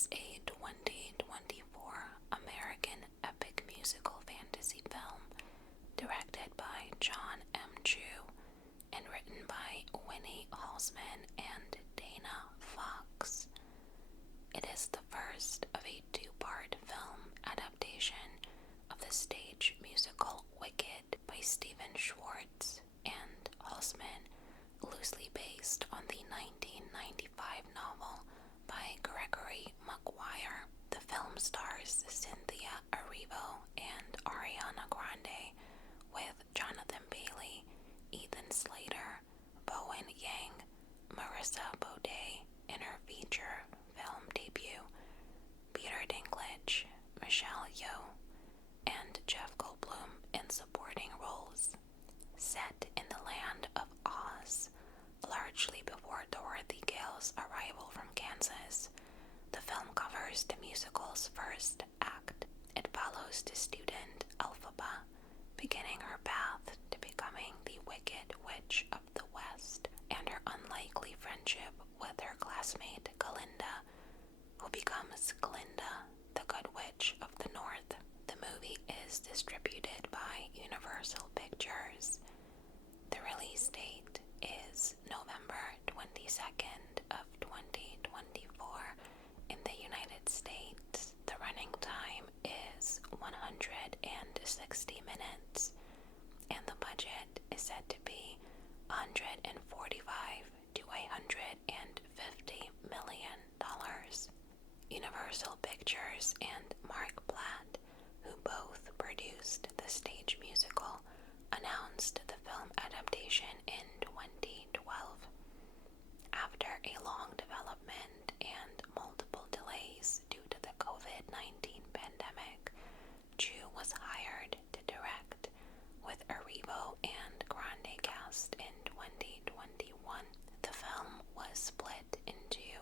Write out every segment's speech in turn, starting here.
is a 2024 American epic musical fantasy film directed by John M. Chu and written by Winnie Halsman and Dana Fox. It is the first of a two-part film adaptation of the stage musical Wicked by Stephen Schwartz and Halsman, loosely based on the 1995 novel by Gregory Maguire. The film stars Cynthia, Erivo, and Ariana Grande, with Jonathan Bailey, Ethan Slater, Bowen Yang, Marissa Baudet in her feature film debut, Peter Dinklage, Michelle Yeoh, and Jeff Goldblum in supporting roles. Set in the land of Oz, largely before Dorothy Gale's arrival from Kansas, the film covers the musical's first act. It follows the student Elphaba, beginning her path to becoming the Wicked Witch of the West, and her unlikely friendship with her classmate Glinda, who becomes Glinda, the Good Witch of the North. The movie is distributed by Universal Pictures. The release date is November 22nd of 2024 in the United States. The running time is 160 minutes, and the budget is said to be $145 to $150 million. Universal Pictures and Mark Platt, who both produced the stage musical, announced the film adaptation in 2012. After a long development and multiple delays due to the COVID-19 pandemic, Chu was hired to direct, with Erivo and Granda cast in 2021. The film was split in two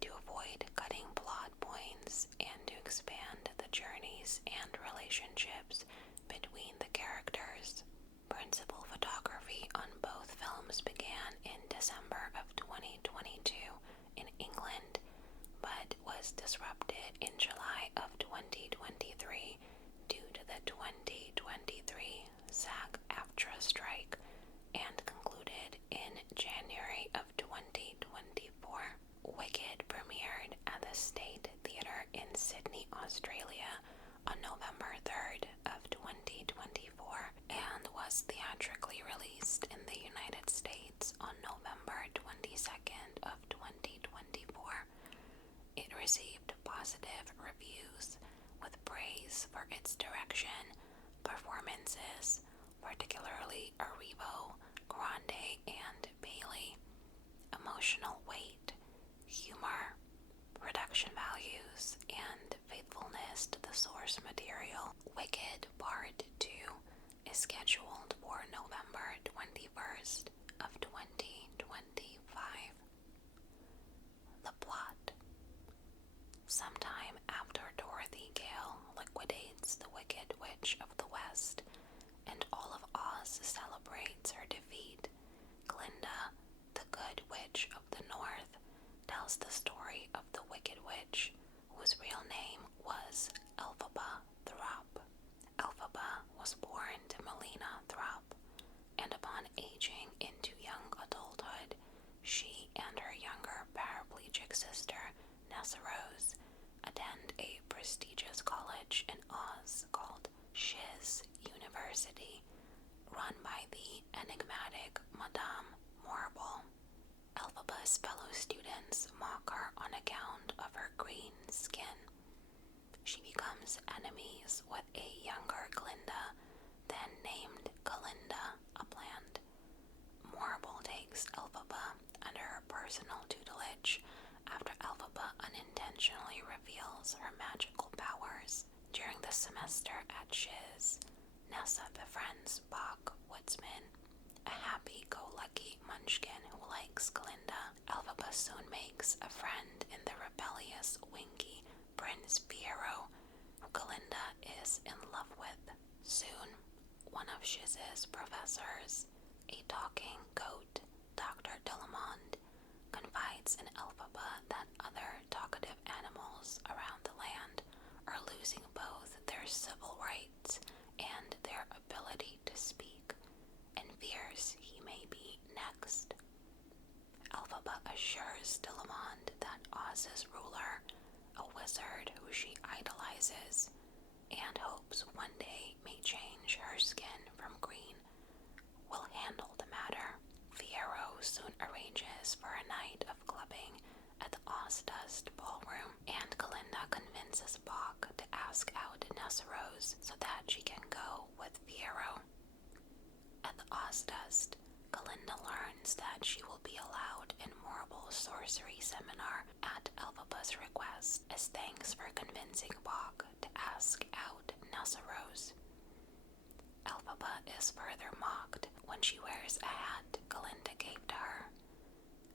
to avoid cutting plot points and to expand the journeys and relationships between the characters. Principal photography on both films began in December of 2022 in England, but was disrupted in July of 2023 due to the 2023 SAG-AFTRA strike and concluded in January of 2024. Wicked premiered at the State Theatre in Sydney, Australia on November 3rd of 2024 and was theatrically released in the United States on November 22nd of 2024. It received positive reviews with praise for its direction, performances, particularly Erivo, Grande, and Bailey, emotional weight, humor, production values, and faithfulness to the source material. Wicked Part 2 is scheduled for November 21st of 2025. The plot. Sometime after Dorothy Gale liquidates the Wicked Witch of the West and all of Oz celebrates her defeat, Glinda, the Good Witch of the North, tells the story of the Wicked Witch, whose real name was Elphaba Throp. Elphaba was born to Melina Throp, and upon aging into young adulthood, she and her younger paraplegic sister, Nessa Rose, attend a prestigious college in Oz called Shiz University, run by the enigmatic Madame Morrible. Elphaba's fellow students mock her on account of her green skin. She becomes enemies with a younger Glinda, then named Glinda Upland. Morrible takes Elphaba under her personal tutelage after Elphaba unintentionally reveals her magical powers. During the semester at Shiz, Nessa befriends Bach Woodsman, a happy-go-lucky munchkin who likes Glinda. Elphaba soon makes a friend in the rebellious Winky Prince Piero, who Glinda is in love with. Soon, one of Shiz's professors, a talking goat, Dr. Delamond, confides in Elphaba that other talkative animals civil rights and their ability to speak, and fears he may be next. Elphaba assures Dillamond that Oz's ruler, a wizard who she idolizes and hopes one day may change her skin from green, will handle the matter. Fiyero soon arranges for a night of clubbing at the Ozdust ballroom, and Glinda convinces Bok to ask out Nessarose so that she can go with Fiyero. At the Ozdust, Glinda learns that she will be allowed in Morble's sorcery seminar at Elphaba's request as thanks for convincing Bok to ask out Nessarose. Elphaba is further mocked when she wears a hat Glinda gave to her.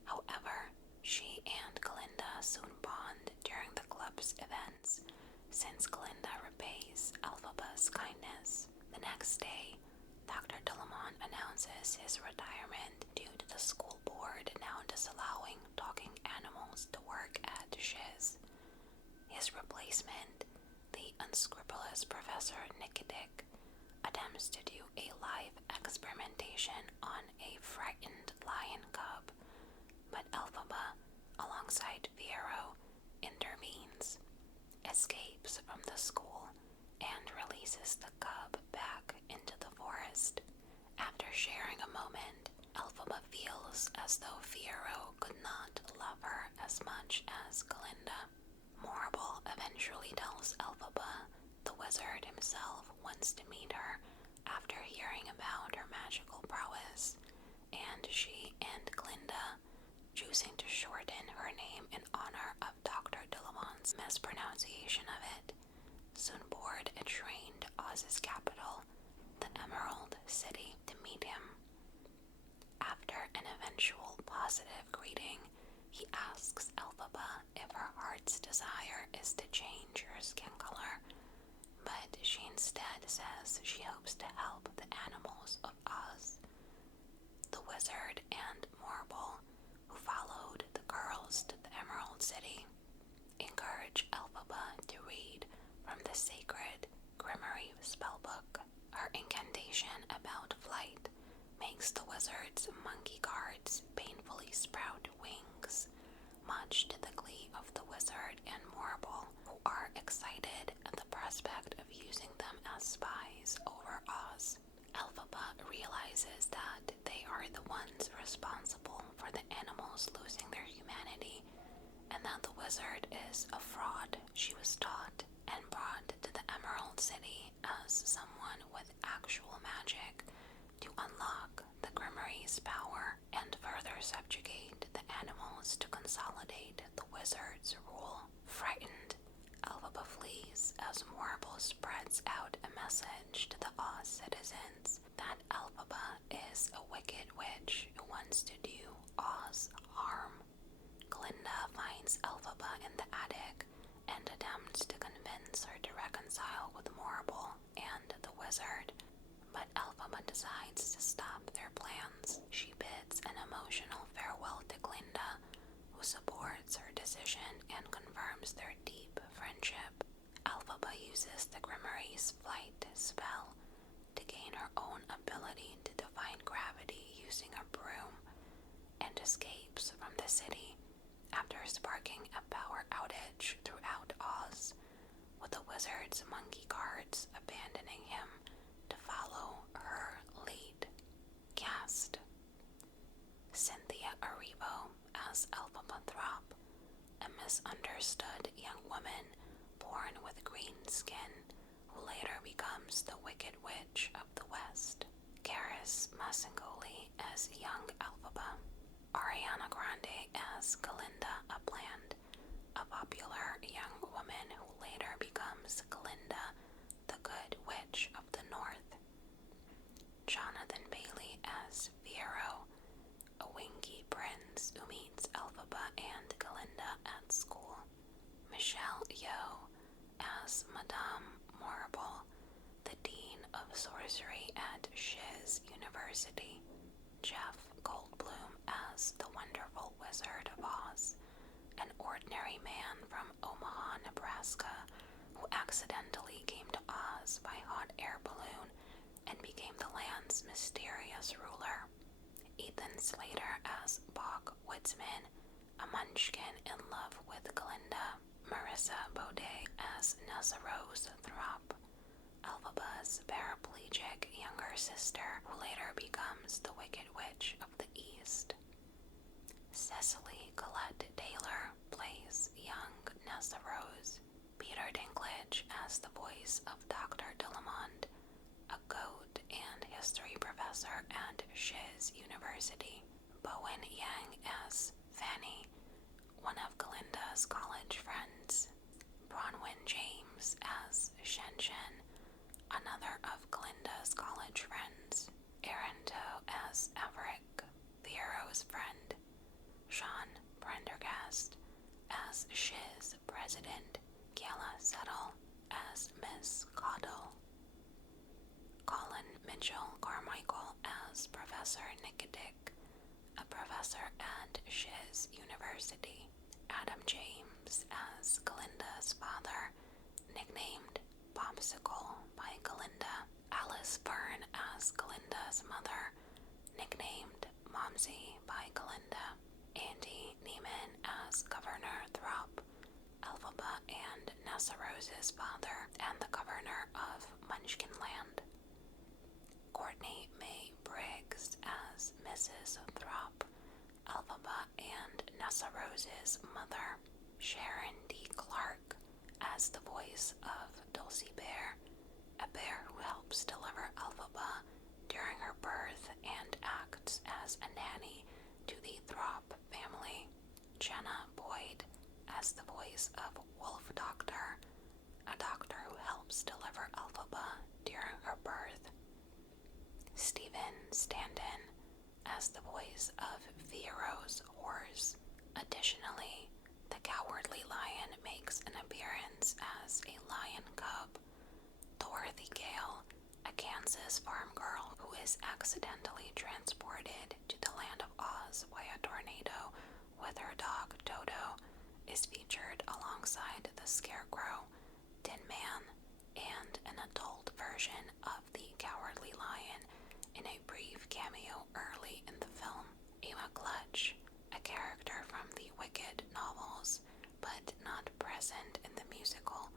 However, she and Glinda soon bond during the club's events, since Glinda repays Elphaba's kindness. The next day, Dr. Dillamond announces his retirement due to the school board now disallowing talking animals to work at Shiz. His replacement, the unscrupulous Professor Nicodic, attempts to do a live experimentation on a frightened lion cub, but Elphaba, alongside Fiyero, intervenes, escapes from the school, and releases the cub back into the forest. After sharing a moment, Elphaba feels as though Fiyero could not love her as much as Glinda. Morble eventually tells Elphaba the wizard himself wants to meet her after hearing about her magical prowess, and she and Glinda, choosing to shorten her name in honor of Dr. Dillamond's mispronunciation of it, soon board a train to Oz's capital, the Emerald City, to meet him. After an eventual positive greeting, he asks Elphaba if her heart's desire is to change her skin color, but she instead says she hopes to help the animals of Oz. The wizard and Morble, who followed the girls to the Emerald City, encourage Elphaba to read from the sacred Grimoire spellbook. Her incantation about flight makes the wizard's monkey cards painfully sprout wings, much to the glee of the wizard and Morble, who are excited at the prospect of using them as spies over Oz. Elphaba realizes that they are the ones responsible for the animals losing their humanity, and that the wizard is a fraud. She was taught and brought to the Emerald City as someone with actual magic to unlock the Grimorie's power and further subjugate the animals to consolidate the wizard's rule. Frightened, Elphaba flees as Morble spreads out a message to the Oz citizens that Elphaba is a wicked witch who wants to do Oz harm. Glinda finds Elphaba in the attic and attempts to convince her to reconcile with Morble and the wizard, but Elphaba decides to stop their plans. She bids an emotional farewell to Glinda, who supports her decision and confirms their deep friendship. Elphaba uses the Grimorie's flight spell to gain her own ability to defy gravity using a broom, and escapes from the city after sparking a power outage throughout Oz, with the wizard's monkey cards abandoning him to follow her lead. Cast: Cynthia Erivo as Elphaba Throp, a misunderstood young woman born with green skin who later becomes the Wicked Witch of the West. Karis Masingoli as young Elphaba. Ariana Grande as Glinda Upland, a popular young woman who later becomes Glinda, the Good Witch of the North. Jonathan Bailey as Fiyero, a winky prince who meets Elphaba and Glinda at school. Michelle Yeoh as Madame Morble, the Dean of Sorcery at Shiz University. Jeff Goldblum as the Wonderful Wizard of Oz, an ordinary man from Omaha, Nebraska, who accidentally came to Oz mysterious ruler, Ethan Slater as Bach Witzman, a munchkin in love with Glinda, Marissa Baudet as Nessa Rose Throp, Elphaba's paraplegic younger sister who later becomes the Wicked Witch of the East. Cecily Collette Taylor plays young Nessa Rose, Peter Dinklage as the voice of Dr. Dillamond, a goat and history professor at Shiz University, Bowen Yang as Fanny, one of Glinda's college friends, Bronwyn James as Shen Shen, another of Glinda's college friends, Aranto as Everett, the hero's friend, Sean Prendergast as Shiz president, Kayla Settle as Miss Caudle, Colin Mitchell Carmichael as Professor Nicodic, a professor at Shiz University, Adam James as Glinda's father, nicknamed Popsicle by Glinda, Alice Byrne as Glinda's mother, nicknamed Momsy by Glinda, Andy Neiman as Governor Throp, Elphaba and Nessa Rose's father and the governor of Munchkinland, Courtney May Briggs as Mrs. Throp, Elphaba and Nessa Rose's mother, Sharon D. Clark as the voice of Dulcie Bear, a bear who helps deliver Elphaba during her birth and acts as a nanny to the Throp family, Jenna Boyd as the voice of Wolf Doctor, a doctor who helps deliver Elphaba during her birth, Stephen Stanton as the voice of Fiero's horse. Additionally, the Cowardly Lion makes an appearance as a lion cub. Dorothy Gale, a Kansas farm girl who is accidentally transported to the land of Oz by a tornado with her dog Toto, is featured alongside the Scarecrow, Tin Man, and an adult version of the Cowardly Lion in a brief cameo early in the film. Emma Clutch, a character from the Wicked novels, but not present in the musical,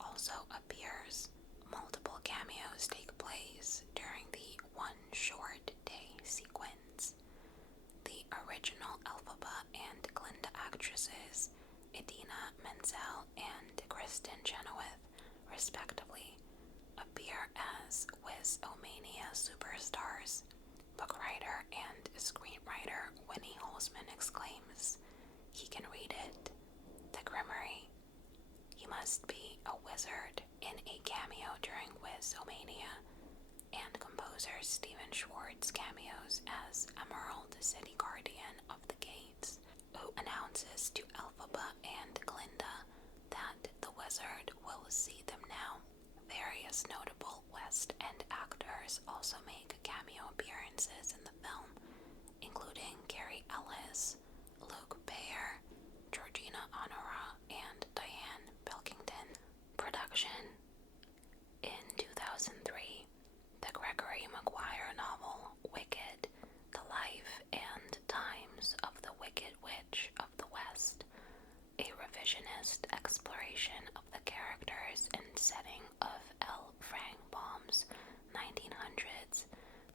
also appears. Multiple cameos take place during the One Short Day sequence. The original Elphaba and Glinda actresses, Idina Menzel and Kristen Chenoweth, respectively, appear as Wiz-O-Mania superstars. Book writer and screenwriter Winnie Holzman exclaims, "He can read it. The Grimmery. He must be a wizard," in a cameo during Wiz-O-Mania, and composer Stephen Schwartz cameos as Emerald City Guardian of the Gates, who announces to Elphaba and Glinda that the wizard will see them now. Various notable West End actors also make cameo appearances in the film, including Carrie Ellis, Luke Bayer, Georgina Honora, and Diane Pilkington. Production. In 2003, the Gregory Maguire novel Wicked, The Life and Times of the Wicked Witch of the West, a revisionist exploration of the characters and setting of L. Frank Baum's 1900s,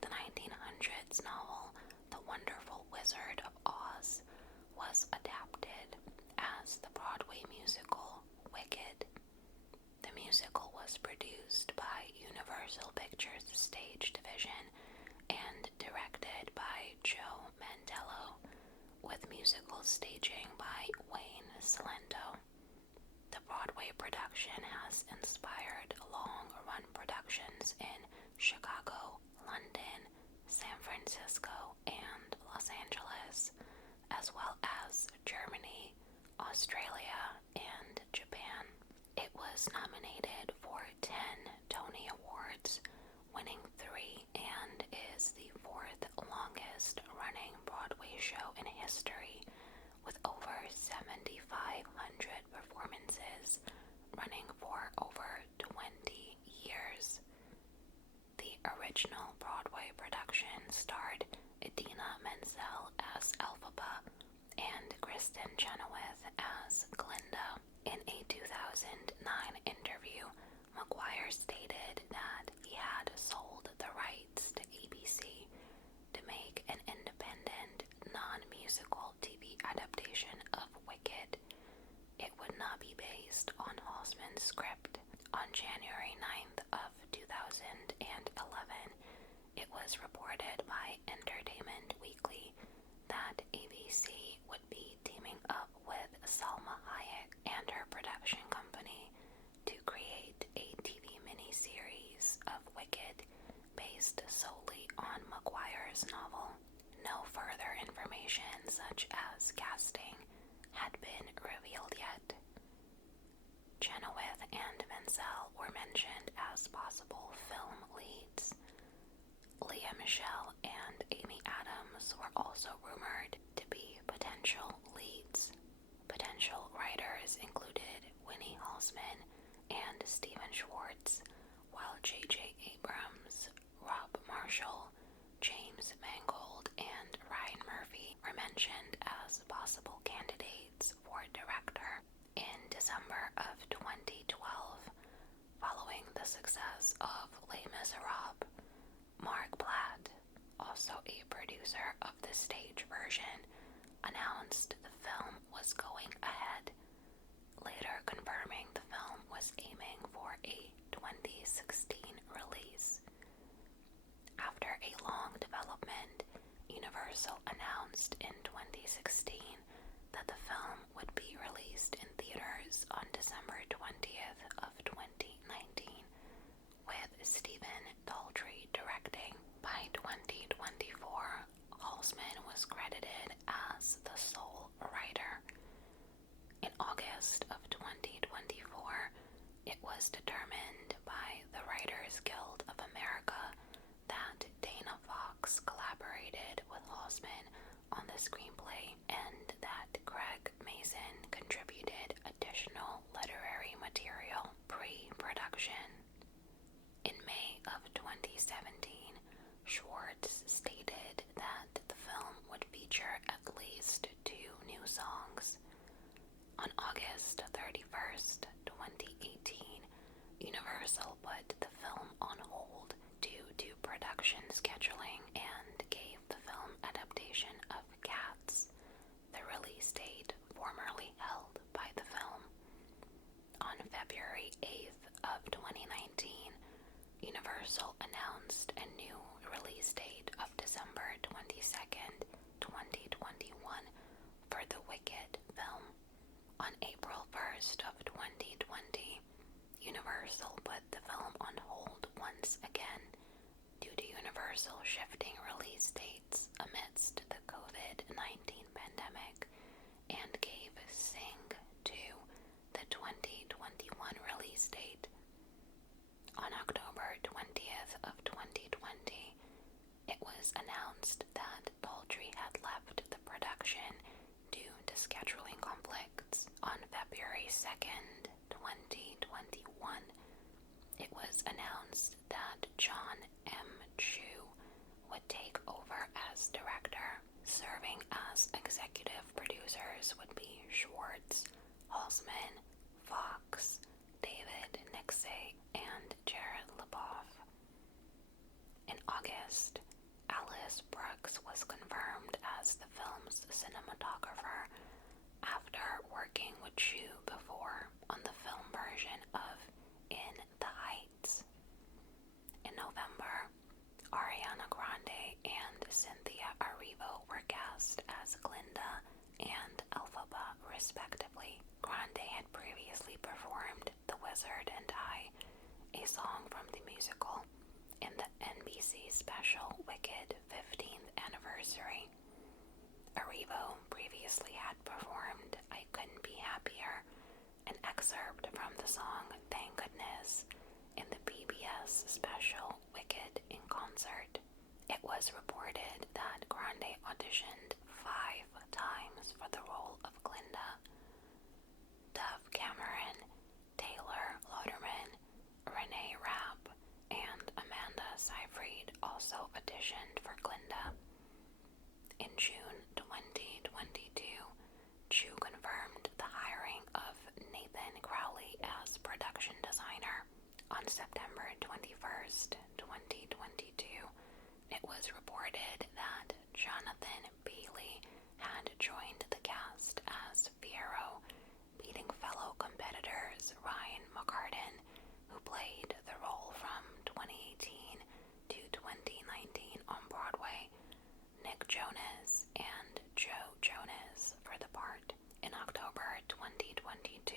the 1900s novel The Wonderful Wizard of Oz, was adapted as the Broadway musical Wicked. The musical was produced by Universal Pictures Stage Division and directed by Joe Mantello, with musical staging by Wayne Salento. The Broadway production has inspired long-run productions in Chicago, London, San Francisco, and Los Angeles, as well as Germany, Australia, and Japan. It was nominated for 10 Tony Awards, winning 3, and is the 4th longest running Broadway show in history, with over 7,500 performances, running for over 20 years. The original Broadway production Kristen Chenoweth as Glinda. In a 2009 interview, McGuire stated that he had sold the rights to ABC to make an independent, non-musical TV adaptation of Wicked. It would not be based on Halsman's script. On January 9th of 2011, it was reported by Entertainment Weekly that ABC would be teaming up with Salma Hayek and her production company to create a TV miniseries of Wicked based solely on McGuire's novel. No further information such as casting had been revealed yet. Chenoweth and Menzel were mentioned as possible film leads. Leah Michele and Amy Adams were also rumored to be potential leads. Potential writers included Winnie Halsman and Stephen Schwartz, while J.J. Abrams, Rob Marshall, James Mangold, and Ryan Murphy were mentioned as possible candidates for director. In December of 2012, following the success of Les Miserables, Mark Platt, also a producer of the stage version, announced the film was going ahead, later confirming the film was aiming for a 2016 release. After a long development, Universal announced in 2016 that the film would be released in theaters on December 20th of 2019, with Stephen Daldry directing. By 2024, Halsman was credited as the sole writer. In August of 2024, it was determined by the Writers Guild of America that Dana Fox collaborated with Halsman on the screenplay and that Craig Mazin contributed additional literary material pre-production. In May of 2017, Schwartz stated that the film would feature at least 2 new songs. On August 31st, 2018, Universal put the film on hold due to production scheduling and gave the film adaptation of Cats the release date formerly held by the film. On February 8th of 2019, Universal announced a new release date of December 22nd, 2021 for the Wicked film. On April 1st of 2020, Universal put the film on hold once again due to Universal shifting release dates amidst the COVID-19 pandemic and gave Sing 2 the 2021 release date. On October 20th of 2020, it was announced that Daldry had left the production due to scheduling conflicts. On February 2nd, 2021, it was announced that John M. Chu would take over as director. Serving as executive producers would be Schwartz, Halsman, Fox, David Nixey, and Jared Leboff. In August, Alice Brooks was confirmed as the film's cinematographer after working with Chu before on the film version of In the Heights. In November, Ariana Grande and Cynthia Erivo were cast as Glinda and Elphaba, respectively. Grande had previously performed The Wizard and I, a song from the musical, in the NBC special Wicked 15th Anniversary. Erivo previously had performed I Couldn't Be Happier, an excerpt from the song Thank Goodness, in the PBS special Wicked in Concert. It was reported that Grande auditioned 5 times for the role of Glinda. Dove Cameron, Taylor Lauderman, Renee Rapp, and Amanda Seyfried also auditioned for Glinda. In June 2022, Chu Jonas and Joe Jonas for the part. In October 2022,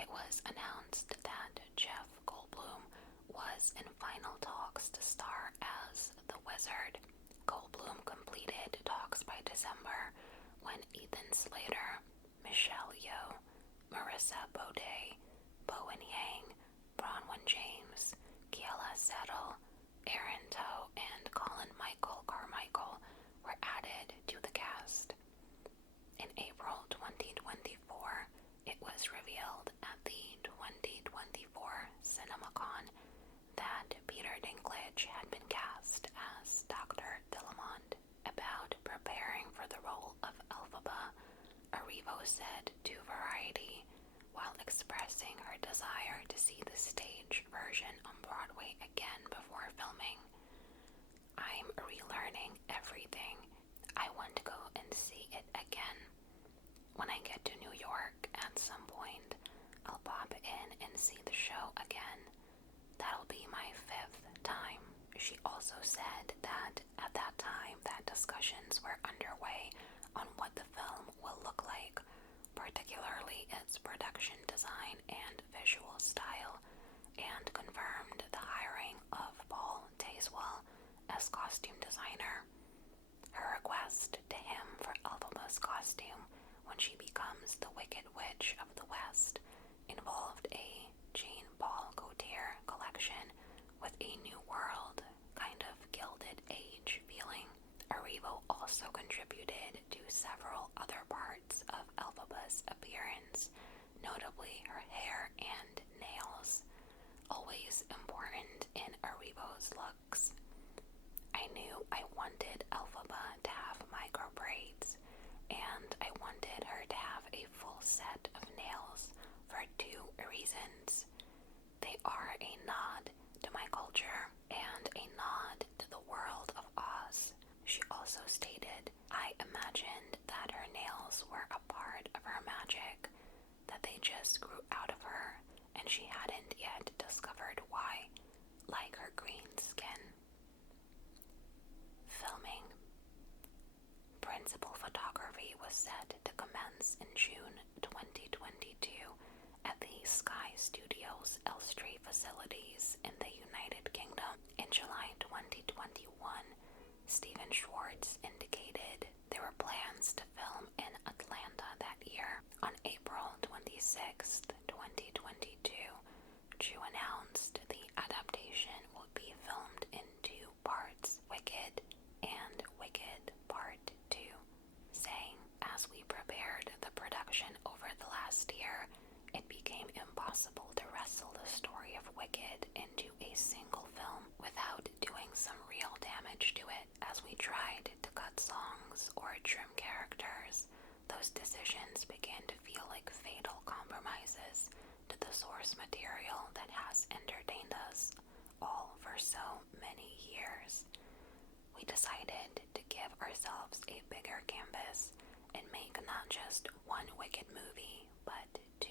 it was announced that Jeff Goldblum was in final talks to star as the Wizard. Goldblum completed talks by December when Ethan Slater, Michelle Yeoh, Marissa Baudet, Bowen Yang, Bronwyn James, Kiela Settle, Aaron Toe, and Colin Michael Carmichael were added to the cast. In April 2024, it was revealed at the 2024 CinemaCon that Peter Dinklage had been cast as Dr. Philemon. About preparing for the role of Elphaba, Arivo said to Variety, while expressing her desire to see the stage version on Broadway again before filming, "I'm relearning everything. I want to go and see it again. When I get to New York at some point, I'll pop in and see the show again. That'll be my 5th time." She also said that at that time that discussions were underway on what the film will look like, particularly its production design and visual style, and confirmed the hiring of Paul Tazewell as costume designer. Her request to him for Elphaba's costume when she becomes the Wicked Witch of the West involved a Jean Paul Gaultier collection with a New World, kind of Gilded Age feeling. Erivo also contributed to several other parts of Elphaba's appearance, notably her hair and nails, always important in Erivo's looks. "I knew I wanted Elphaba to have micro braids, and I wanted her to have a full set of nails for 2 reasons. They are a nod to my culture and a nod to the world of Oz." She also stated, "I imagined that her nails were a part of her magic, that they just grew out of her, and she hadn't yet discovered why, like her green skin." Filming. Principal photography was set to commence in June 2022 at the Sky Studios Elstree facilities in the United Kingdom. In July 2021, Stephen Schwartz indicated there were plans to film in Atlanta that year. On April 26, 2022, Chu announced the adaptation would be filmed in 2 parts, Wicked and Wicked Part 2, saying, "As we prepared the production over the last year, it became impossible to wrestle the story of Wicked into a single film without doing some real damage to it. As we tried to cut songs or trim characters, those decisions began to feel like fatal compromises to the source material that has entertained us all for so many years. We decided to give ourselves a bigger canvas and make not just one Wicked movie, but 2.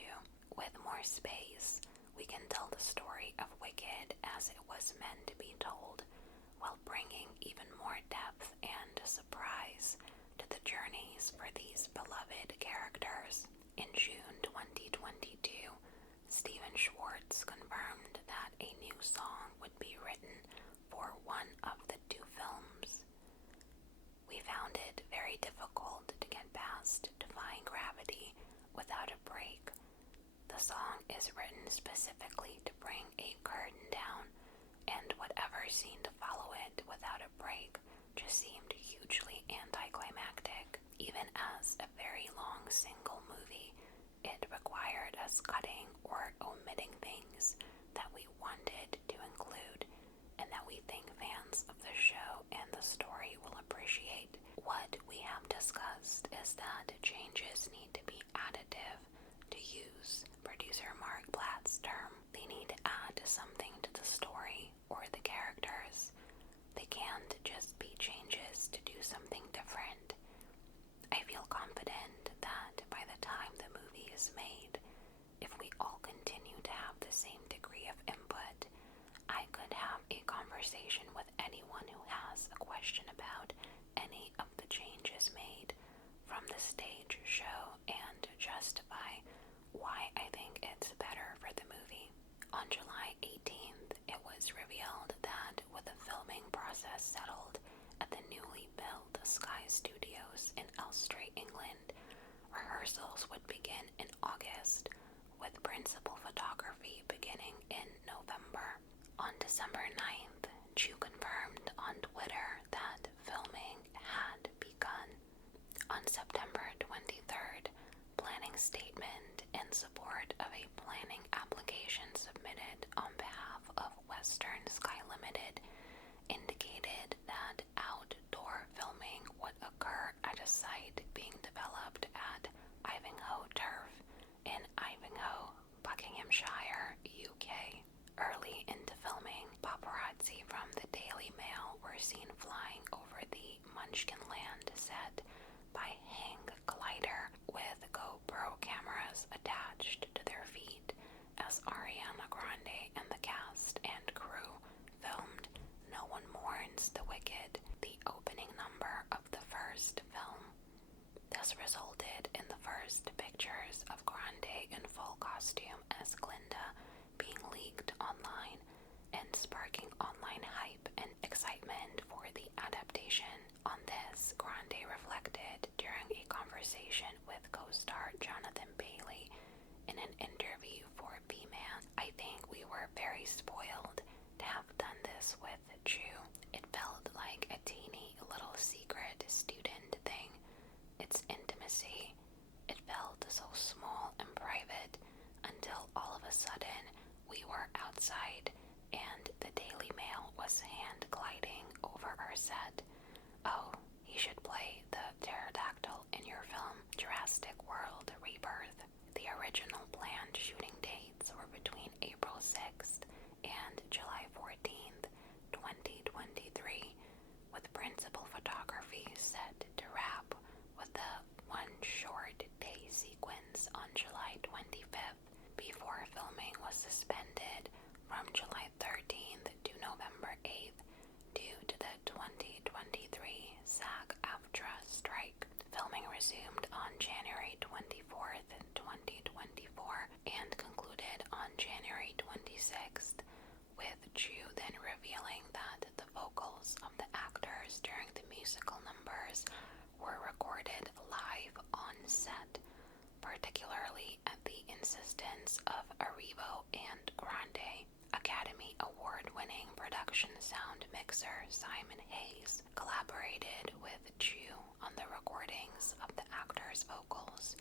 With more space, we can tell the story of Wicked as it was meant to be told, while bringing even more depth and surprise to the journeys for these beloved characters." In June 2022, Stephen Schwartz confirmed that a new song would be written for one of the 2 films. "We found it very difficult to get past Defying Gravity without a break. The song is written specifically to bring a curtain down, and whatever scene to follow it without a break just seemed hugely anticlimactic. Even as a very long single movie, it required us cutting or omitting things that we wanted to include and that we think fans of the show and the story will appreciate. What we have discussed is that changes need to be additive, to use producer Mark Blatt's term. They need to add something to the story or the characters. They can't just be changes to do something different. I feel confident that by the time the movie is made, if we all continue to have the same degree of input, I could have a conversation with anyone who has a question about any of the is made from the stage show and justify why I think it's better for the movie. On July 18th, it was revealed that with the filming process settled at the newly built Sky Studios in Elstree, England, rehearsals would begin in August, with principal photography beginning in November. On December 9th, Chu confirmed on Twitter that filming had begun. On September 23rd, planning statement in support of a planning application submitted on behalf of Western Sky Limited indicated that outdoor filming would occur at a site being developed at Ivanhoe Turf in Ivanhoe, Buckinghamshire, UK. Early into filming, paparazzi from the Daily Mail were seen flying over the Munchkin Land set by hang glider with GoPro cameras attached to their feet as Ariana Grande and the cast and crew filmed No One Mourns the Wicked, the opening number of the first film. This resulted in the first pictures of Grande in full costume as Glinda being leaked online and sparking online hype and excitement for the adaptation. On this, Grande reflected during a conversation with co-star Jonathan Bailey in an interview for B-Man. I think we were very spoiled to have done this with Chu. It felt like a teeny little secret student thing. Its intimacy, it felt so small and private until all of a sudden we were outside and the Daily Mail was hand gliding over our set. Oh, he should play the pterodactyl in your film, Jurassic World Rebirth. The original planned shooting dates were between April 6th and July 14th, 2023, with principal photography set to wrap with the one short day sequence on July 25th before filming was suspended from July 13th to November 8th due to the 2023 SAG-AFTRA strike. Filming resumed on January 24th, 2024 and concluded on January 26th, with Chu then revealing that the vocals of the actors during the musical numbers were recorded live on set, particularly at the insistence of Erivo and Grande. Academy Award-winning production sound mixer Simon Hayes collaborated with Chu on the recordings of the actors' vocals,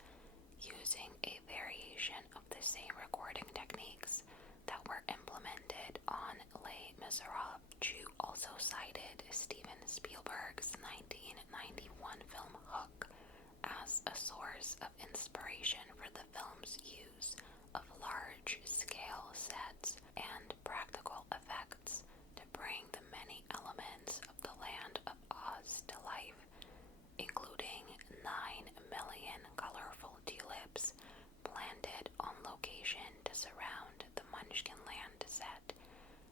using a variation of the same recording techniques that were implemented on Les Miserables. Chu also cited Steven Spielberg's 1991 film Hook as a source of inspiration for the film's use of large-scale sets and practical effects to bring the many elements of the Land of Oz to life, including 9 million colorful tulips planted on location to surround the Munchkin Land set,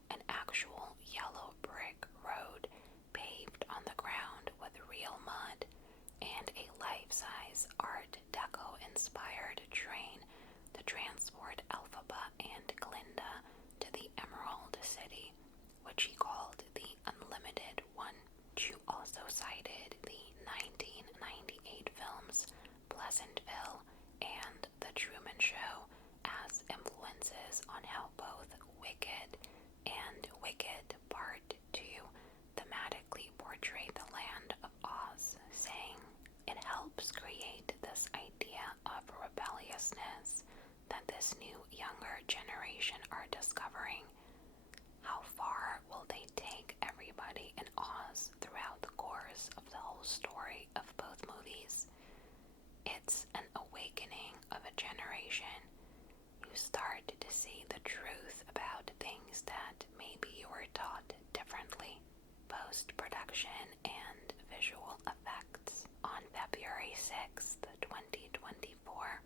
an actual yellow brick road paved on the ground with real mud, and a life-size Art Deco-inspired train to transport Elphaba and Glinda to the Emerald City, which he called the Unlimited One. Chu also cited the 1998 films Pleasantville and The Truman Show as influences on how both Wicked and Wicked Part 2 thematically portray the Land of Oz, saying, "It helps create this idea of rebelliousness that this new younger generation are discovering. How far will they take everybody in Oz throughout the course of the whole story of both movies? It's an awakening of a generation. You start to see the truth about things that maybe you were taught differently." Post-production and visual effects. On February 6th, 2024,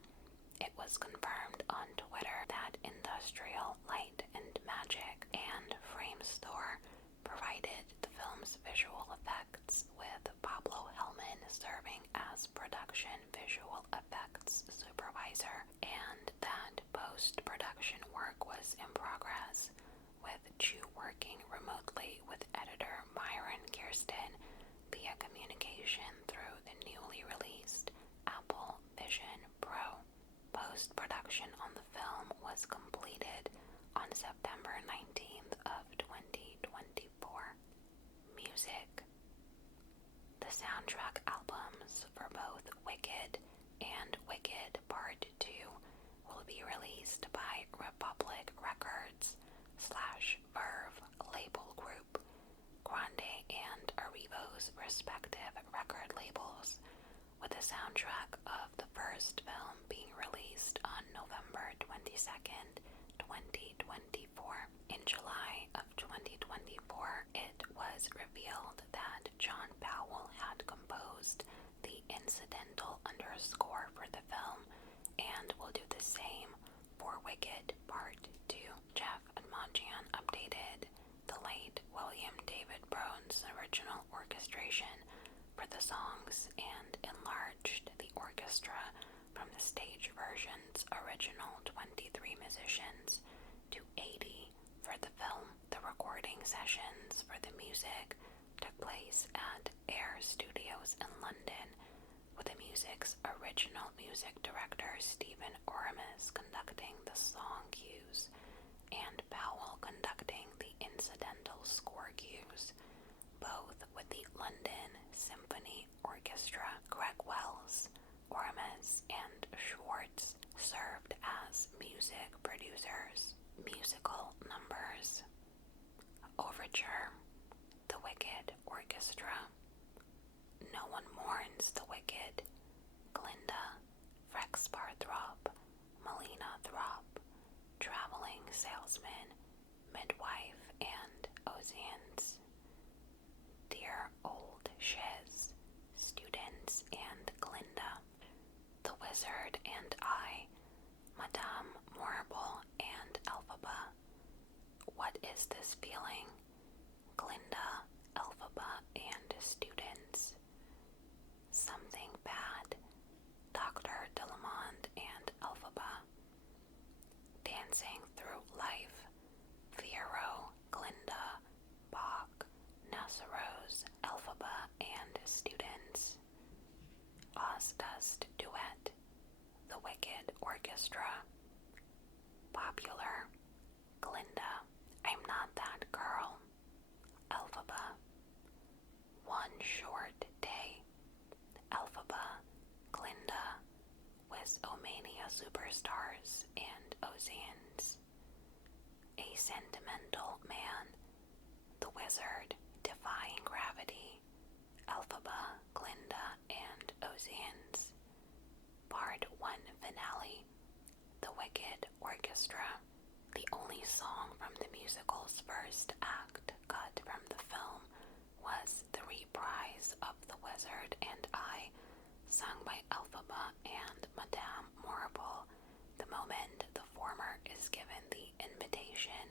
it was confirmed on Twitter that Industrial Light and Magic and Frame Store provided the film's visual effects, with Pablo Hellman serving as production visual effects supervisor, and that post-production work was in progress, with Chu working remotely with editor Myron Kirsten via communication through the newly released Apple Vision Pro. Post-production on the film was completed on September 19th of 2024. Music. The soundtrack albums for both Wicked and Wicked Part 2 will be released by Republic Records / Verve label group, Granda and Arivo's respective record labels, with the soundtrack of the first film being released on November 22nd, 2024. In July of 2024, it was revealed that John Powell had composed the incidental underscore for the film and will do the same for Wicked Part 2. Jeff Admonjian updated the late William David Brown's original orchestration for the songs and enlarged the orchestra from the stage version's original 23 musicians to 80 for the film. The recording sessions for the music took place at Air Studios in London, with the music's original music director Stephen Oramus conducting the song cues and Powell conducting the incidental score cues, both with the London Symphony Orchestra. Greg Wells, Oramus, and Schwartz served as music producers. Musical numbers. Overture. The Wicked Orchestra. No One Mourns the Wicked. Glinda, Frex Barthrop, Melina Throp, Traveling Salesman, Midwife, and Ozians. Dear Old Shiz, Students, and Glinda. The Wizard and I, Madame Morrible, and Elphaba. What is this feeling? Glinda, Elphaba, and Students. Something bad. Dr. Delamond and Elphaba. Dancing Through Life. Fiero, Glinda, Bach, Nasserose, Elphaba, and Students. Ozdust Duet. The Wicked Orchestra. Popular. Glinda, I'm Not That Girl. Elphaba. One Short Day. Elphaba, Glinda, Wisomania Superstars, and Ozians. A Sentimental Man. The Wizard, Defying Gravity. Elphaba, Glinda, and Ozians. Part 1 Finale. The Wicked Orchestra. The only song from the musical's first act cut from the film was the reprise of The Wizard and I, sung by Elphaba and Madame Morrible, the moment the former is given the invitation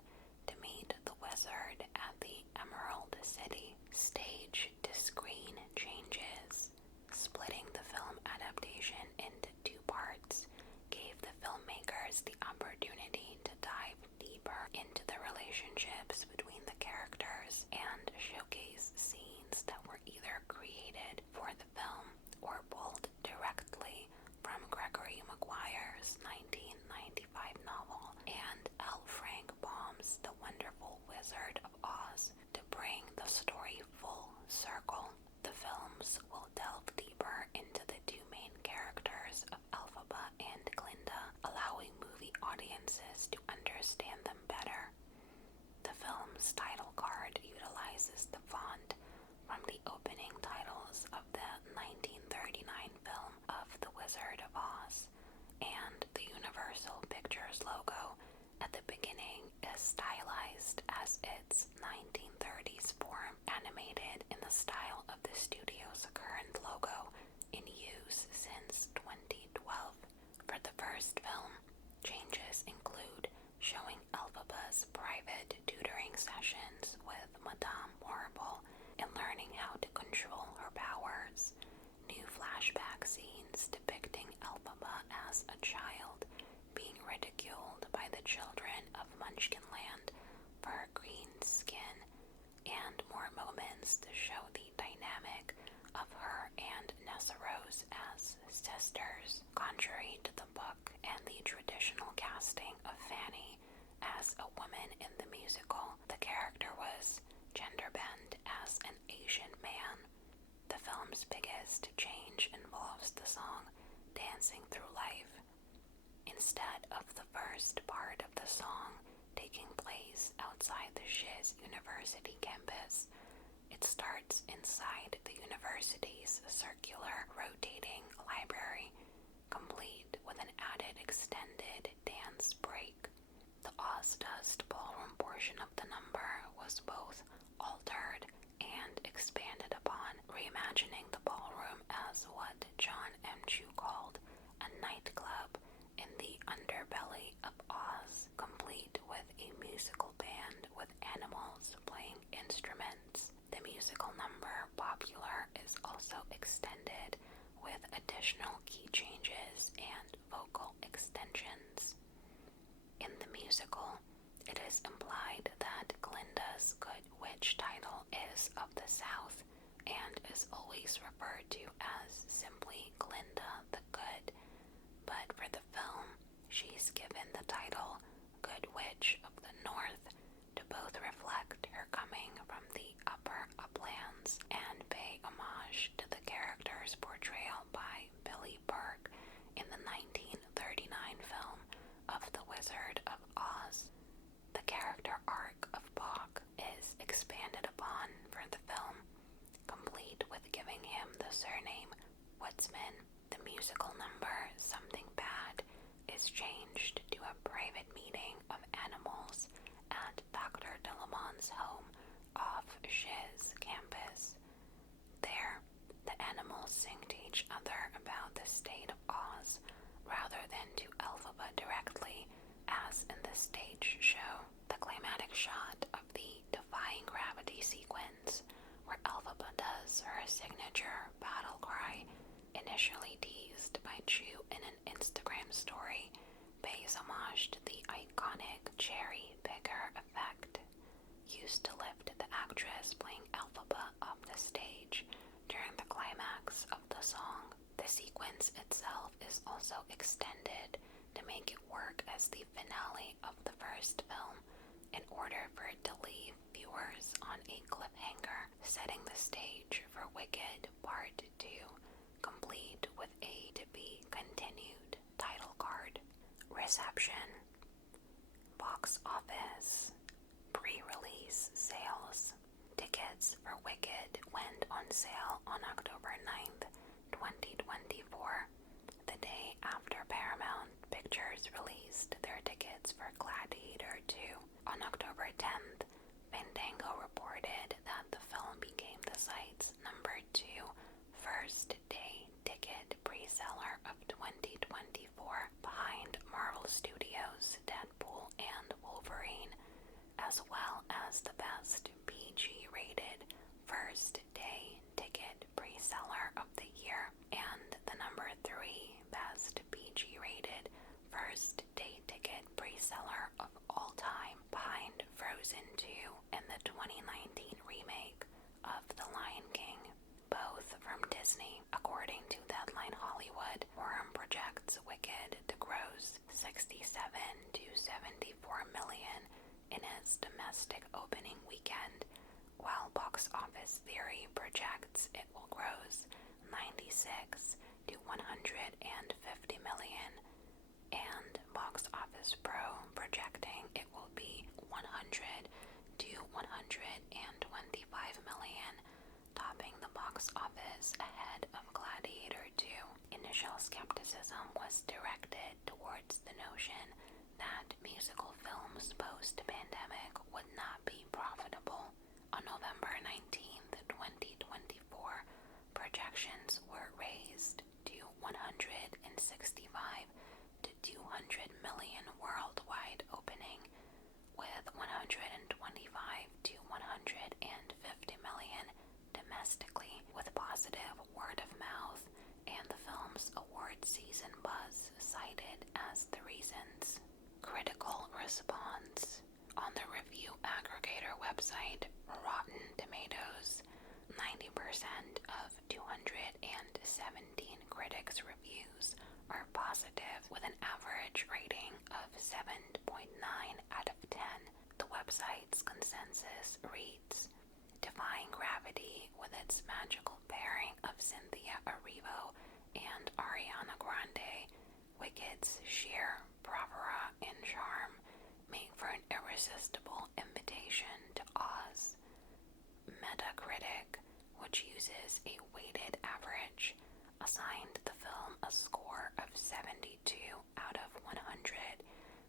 to meet the wizard at the Emerald City. Stage-to-screen changes. Splitting the film adaptation into 2 parts gave the filmmakers the opportunity to dive deeper into the relationships between the characters and showcase scenes that were either created for the film or pulled directly from Gregory Maguire's 1995 novel and L. Frank Baum's The Wonderful Wizard of Oz to bring the story full circle. The films will delve deeper into the 2 main characters of Elphaba and Glinda, allowing movie audiences to understand them better. The film's title card utilizes the font from the opening titles of the 1939 film of The Wizard of Oz, and the Universal Pictures logo at the beginning is stylized as its 1930s form, animated in the style of the studio's current logo in use since 2012. For the first film, changes include showing Elphaba's private tutoring sessions with Madame Morrible and learning how to control her powers, new Munchkinland for green skin, and more moments to show the dynamic of her and Nessarose as sisters. Contrary to the book and the traditional casting of Fanny as a woman in the musical, the character was gender-bent as an Asian man. The film's biggest change involves the song Dancing Through Life. Instead of the first part of the song taking place outside the Shiz University campus, it starts inside the university's circular rotating library, complete with an added extended dance break. The Ozdust Ballroom portion of the number was both altered and expanded upon, reimagining the ballroom as what John M. Chu called a nightclub in the underbelly of Oz, complete with a musical band with animals playing instruments. The musical number Popular is also extended with additional key changes and vocal extensions. In the musical, it is implied that Glinda's Good Witch title is of the South and is always referred to as simply Glinda the Good, but for the film, she's given the title Good Witch of the North to both reflect her coming from the upper uplands and pay homage to the character's portrayal by Billy Burke in the 1939 film of The Wizard of Oz. The character arc of Bok is expanded upon for the film, complete with giving him the surname Woodsman. The musical number Something Bad is changed to a private meeting of animals at Dr. Delamont's home off Shiz campus. There, the animals sing to each other about the state of Oz, rather than to Elphaba directly, as in the stage show. The climatic shot of the Defying Gravity sequence, where Elphaba does her signature battle cry, initially teased by Chu in an Instagram story, pays homage to the iconic cherry picker effect used to lift the actress playing Elphaba off the stage during the climax of the song. The sequence itself is also extended to make it work as the finale of the first film, in order for it to leave viewers on a cliffhanger, setting the stage for Wicked Part 2, complete with a to-be-continued title card. Reception. Box office. Pre-release sales. Tickets for Wicked went on sale on October 9th, 2024, the day after Paramount Pictures released their tickets for Gladiator 2. On October 10th, Fandango reported that the film became the site's number 2 first-day ticket pre-seller of 2024, behind Marvel Studios' Deadpool and Wolverine, as well as the best PG-rated first-day ticket pre-seller of the year, and the number 3 best PG-rated first-day ticket pre-seller of all time, behind Frozen 2 and the 2019 remake of The Lion King, both from Disney. According to Deadline Hollywood, Forum projects Wicked to gross $67 to $74 million in its domestic opening weekend, while Box Office Theory projects it will gross $96 to $150 million, and Box Office Pro projecting it will be $100 to $125 million, topping the box office ahead of Gladiator 2. Initial skepticism was directed towards the notion that musical films post-pandemic would not be profitable. On November 19th, 2024, projections were raised to 165 to 200 million worldwide opening, with 125 to 150 million domestically, with positive word of mouth and the film's award season buzz cited as the reasons. Critical response. 90% of 217 critics' reviews are positive, with an average rating of 7.9 out of 10. The website's consensus reads, "Defying gravity with its magical pairing of Cynthia Erivo and Ariana Grande, Wicked's sheer bravura and charm make for an irresistible invitation to Oz." Metacritic, which uses a weighted average, assigned the film a score of 72 out of 100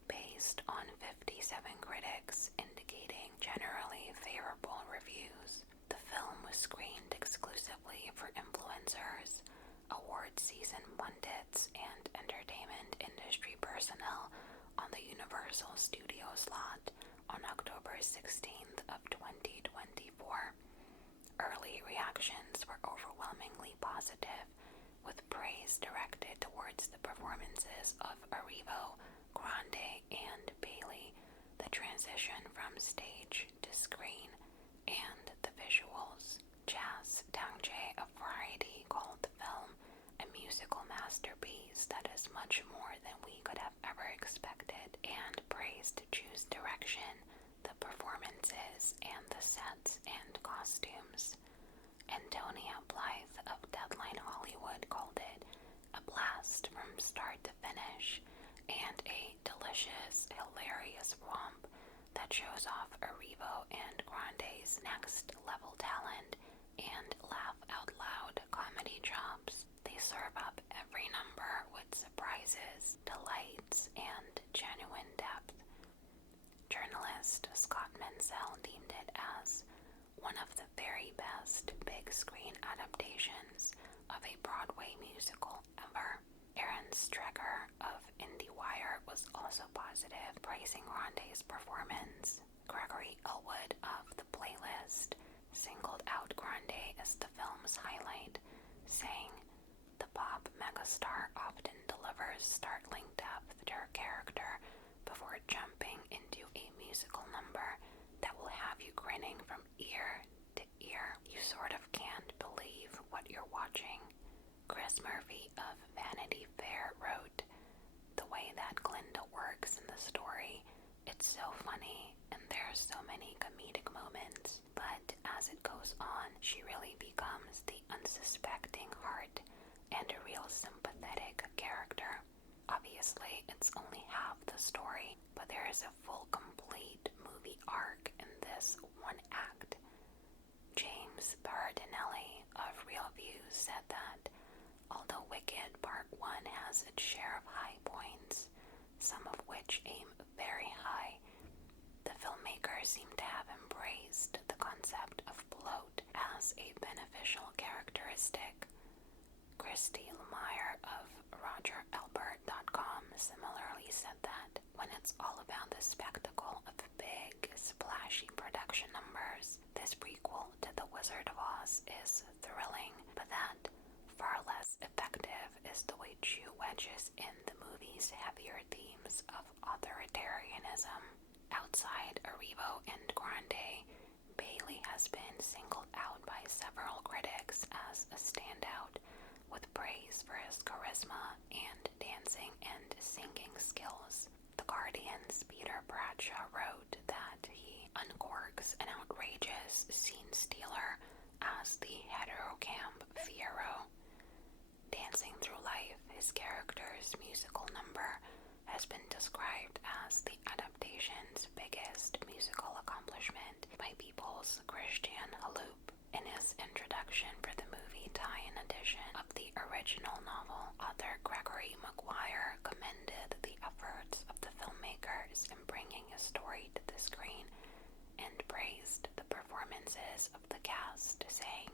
based on 57 critics indicating generally favorable reviews. The film was screened exclusively for influencers, award season pundits, and entertainment industry personnel on the Universal Studios lot on October 16th of 2024. Early reactions were overwhelmingly positive, with praise directed towards the performances of Erivo, Grande, and Bailey, the transition from stage to screen, and the visuals. Jazz Tangjae of Variety called the film a musical masterpiece that is much more than we could have ever expected, and praised Chu's direction, the performances, and the sets and costumes. Antonia Blythe of Deadline Hollywood called it a blast from start to finish and a delicious, hilarious romp that shows off Erivo and Grande's next level talent and laugh out loud comedy chops. They serve up every number with surprises, delights, and genuine depth. Journalist Scott Menzel deemed it as one of the very best big screen adaptations of a Broadway musical ever. Aaron Strecker of IndieWire was also positive, praising Grande's performance. Gregory Elwood of The Playlist singled out Grande as the film's highlight, saying, "The pop megastar often delivers startling depth to her character before jumping into a musical number that will have you grinning from ear to ear. You sort of can't believe what you're watching." Chris Murphy of Vanity Fair wrote, "The way that Glinda works in the story, it's so funny and there's so many comedic moments, but as it goes on, she really becomes the unsuspecting heart and a real sympathetic character. Obviously, it's only half the story, but there is a full, complete movie arc in this one act." James Berardinelli of Real Views said that, although Wicked Part 1 has its share of high points, some of which aim very high, the filmmakers seem to have embraced the concept of bloat as a beneficial characteristic. Christy Lemire of RogerElbert.com similarly said that when it's all about the spectacle of big, splashy production numbers, this prequel to The Wizard of Oz is thrilling, but that far less effective is the way Chu wedges in the movie's heavier themes of authoritarianism. Outside Erivo and Grande, Bailey has been singled out by several critics as a standout, with praise for his charisma and dancing and singing skills. The Guardian's Peter Bradshaw wrote that he uncorks an outrageous scene stealer as the heterocamp Fierro. Dancing Through Life, his character's musical number, has been described as the adaptation's biggest musical accomplishment by People's Christian Haloop. In his introduction for the movie tie-in edition of the original novel, author Gregory Maguire commended the efforts of the filmmakers in bringing his story to the screen and praised the performances of the cast, saying,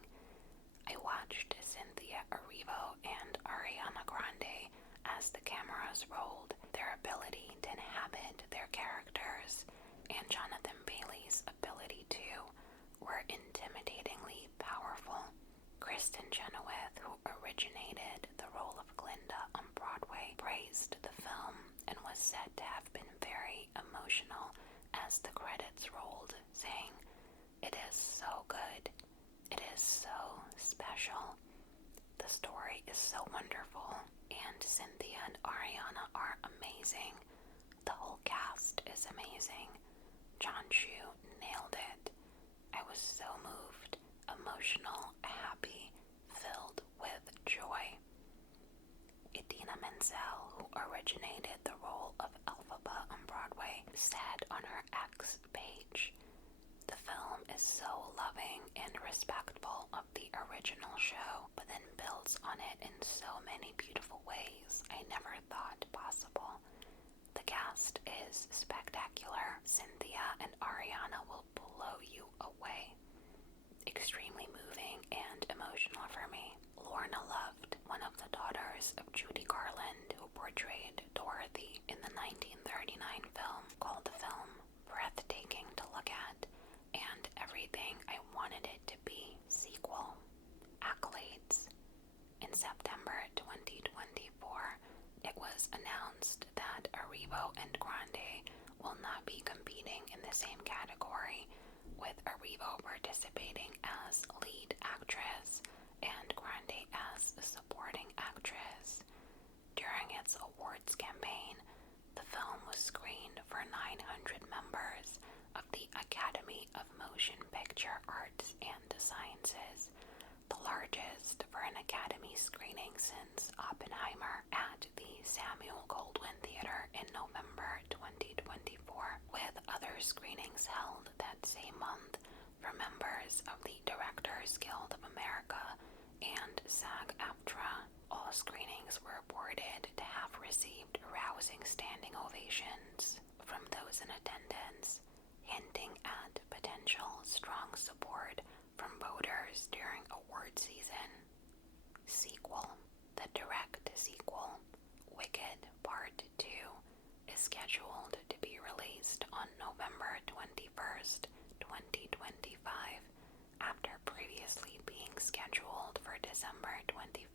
"I watched Cynthia Erivo and Ariana Grande as the cameras rolled. Their ability to inhabit their characters and Jonathan Bailey's ability to were intimidatingly powerful." Kristen Chenoweth, who originated the role of Glinda on Broadway, praised the film and was said to have been very emotional as the credits rolled, saying, "It is so good. It is so special. The story is so wonderful, and Cynthia and Ariana are amazing. The whole cast is amazing. John Chu nailed it. I was so moved, emotional, happy, filled with joy. Idina Menzel, who originated the role of Elphaba on Broadway, said on her X page, "The film is so loving and respectful of the original show, but then builds on it in so many beautiful ways I never thought possible. The cast is spectacular. Cynthia and Ariana will blow you away. Extremely moving and emotional for me." Lorna Luft, one of the daughters of Judy Garland, who portrayed Dorothy in the 1939 film, called the film breathtaking to look at and everything I wanted it to be. Sequel. Accolades. In September 2024, it was announced that Erivo and Granda will not be competing in the same category, with Erivo participating as lead actress and Granda as a supporting actress. During its awards campaign, the film was screened for 900 members of the Academy of Motion Picture Arts and Sciences, the largest for an Academy screening since Oppenheimer at the Samuel Goldwyn Theater in November 2024, with other screenings held that same month for members of the Directors Guild of America and SAG-AFTRA. All screenings were reported to have received rousing standing ovations from those in attendance, hinting at potential strong support from voters during award season. Sequel. The direct sequel, Wicked Part 2, is scheduled to be released on November 21st, 2025, after previously being scheduled for December 25th.